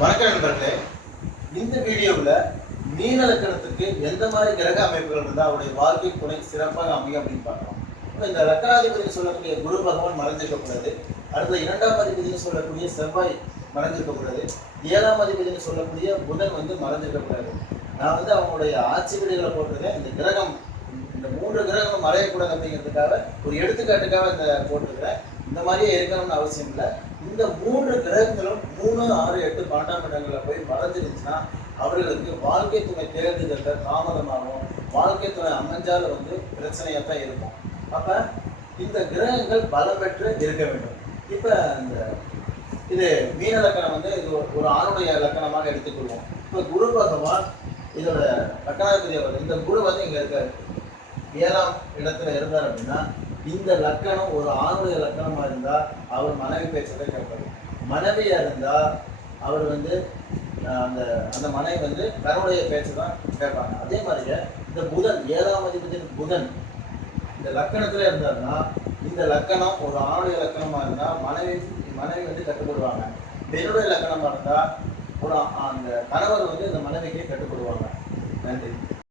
வணக்கம் நண்பர்களே. இந்த வீடியோவில் மீன லக்கணத்துக்கு எந்த மாதிரி கிரக அமைப்புகள் இருந்தால் அவருடைய வாழ்க்கை துணை சிறப்பாக அமையும் அப்படின்னு பார்க்கலாம். இப்போ இந்த லக்கணாதிபதி சொல்லக்கூடிய குரு பகவான் மறைஞ்சிருக்கக்கூடாது. அடுத்த இரண்டாம் அதிபதினு சொல்லக்கூடிய செவ்வாய் மறைஞ்சிருக்கக்கூடாது. ஏழாம் அதிபதினு சொல்லக்கூடிய புதன் மறைஞ்சிருக்கக்கூடாது. நான் அவங்களுடைய ஆட்சி வீடுகளை போட்டிருக்கேன். இந்த கிரகம் இந்த 3 கிரகம் மறையக்கூடாது அப்படிங்கிறதுக்காக ஒரு எடுத்துக்காட்டுக்காக இந்த போட்டிருக்கிறேன். இந்த மாதிரியே இருக்கணும்னு அவசியம் இல்லை. இந்த 3 கிரகங்களும் 3, 6, 8, 12ஆம் இடங்களில் போய் மறைஞ்சிருந்துச்சுன்னா அவர்களுக்கு வாழ்க்கை துணை தேர்ந்தெடுக்க தாமதமாகும். வாழ்க்கை துணை அமைஞ்சால் பிரச்சனையாக தான் இருக்கும். அப்போ இந்த கிரகங்கள் பலம் பெற்று இருக்க வேண்டும். இப்போ இது மீன லக்கணம் இது ஒரு ஆணுடைய லக்கணமாக எடுத்துக்கொள்வோம். இப்போ குரு பகவான் இதோட லக்கணாதிபதி அவர். இந்த குரு இங்கே இருக்காரு, 7ஆம் இடத்துல இருந்தார் அப்படின்னா இந்த லக்கணம் ஒரு ஆணுடைய லக்கணமா இருந்தா அவர் மனைவி பேச்சதை கேட்பாரு. மனைவியா இருந்தா அவர் அந்த அந்த மனைவி தன்னுடைய பேச்சு தான் கேட்பாங்க. அதே மாதிரியே இந்த புதன் 7ஆம் அதிபதி புதன் இந்த லக்கணத்துல இருந்தாருன்னா இந்த லக்கணம் ஒரு ஆணுடைய லக்கணமா இருந்தா மனைவி கட்டுப்படுவாங்க. பெண்ணுடைய லக்கணமா இருந்தா ஒரு அந்த கணவர் இந்த மனைவிக்கே கட்டுப்படுவாங்க. நன்றி.